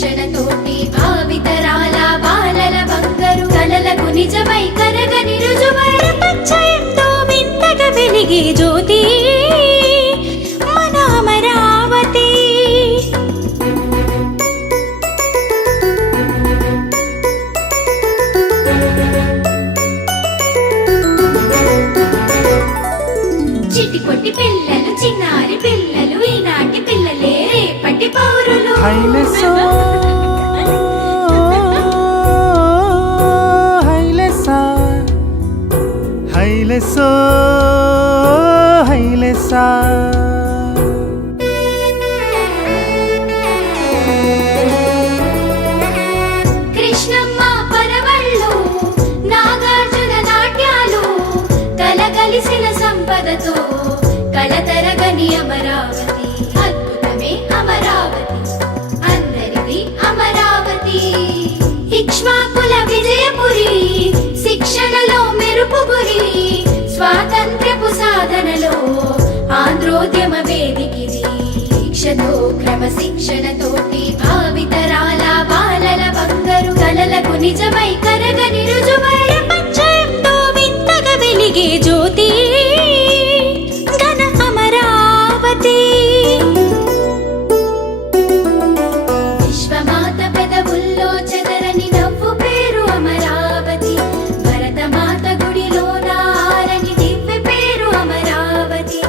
క్రమశిక్షణతోటి భావితరాల బాలల బంగారు కలలకు నిజమై కరగని రుజువై ప్రపంచంతో వింతగా వెలిగే జ్యోతి మన అమరావతి. చిట్టి పొట్టి పిల్లలు చిన్నారి పిల్లలు ఈనాటి పిల్లలే రేపటి పౌరులు. హైలెస్సో హైలెస్సా హైలెస్సో హైలెస్సా కృష్ణమ్మ పరవళ్ళు నాగార్జున నాట్యాలు కలగలిసిన సంపదతో కలతరగని అమరావతి. అద్భుతమే అమరావతి అందరిది అమరావతి. ఇక్ష్వాకుల విజయపురి శిక్షణలో మెరుపుగురి స్వాతంత్ర్యపు సాధనలో ఆంధ్రోద్యమ వేదికిది. దీక్షతో క్రమశిక్షణతోటి భావితరాల బాలల బంగారు కలలకు నిజమై కరగని రుజువై ప్రపంచంతో వింతగా వెలిగే జ్యోతి ఘన అమరావతి. విశ్వమాత పెదవుల్లో చెదరని నవ్వు పేరు అమరావతి. భరతమాత గుడిలో నారని దివ్య పేరు అమరావతి.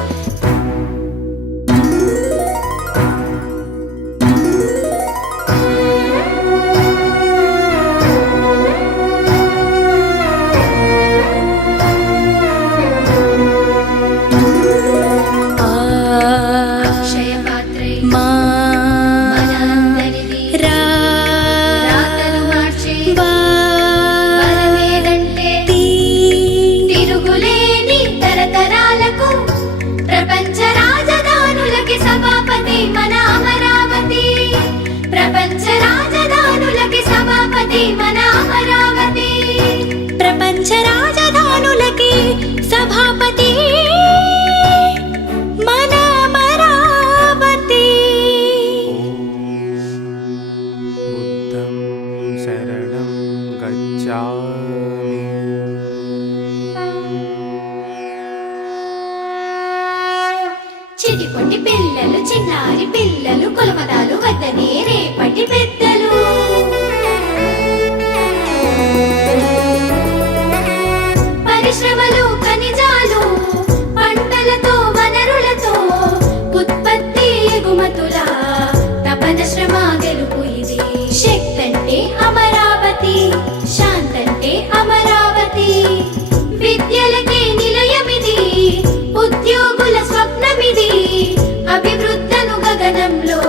అక్షయపాత్రే మనందరిది రాతలు మార్చే బలమేదంటే తిరుగులేని తరతరాలకు ప్రపంచ రాజధానులకి సభాపతి మన అమరావతి. ప్రపంచ రాజధానులకి సభాపతి మన అమరావతి. ప్రపంచ రాజధానులకి సభాపతి మన అమరావతి. బుద్ధం శరణం గచ్ఛామి. చిటిపొట్టి పిల్లలు చిన్నారి పిల్లలు కొలమదాలు వద్దనే రేపటి పెద్దలు. పరిశ్రమలు ఖనిజాలు పంటలతో వనరులతో ఉత్పత్తి ఎగుమతుల తపన శ్రమ గెలుపు ఇది. శక్తంటే అమరావతి శాంతంటే అమరావతి. విద్యలకే నిలయమిది ఉద్యోగుల స్వప్నమిది. అభివృద్ధను గగనంలో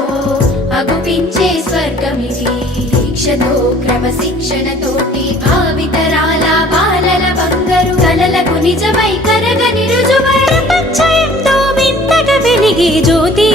అగుపించే స్వర్గమిది. దీక్షతో క్రమశిక్షణతోటి భావితరాల బాలల బంగారు కలలకు నిజమై కరగని రుజువై ప్రపంచంతో వింతగా వెలిగే జ్యోతి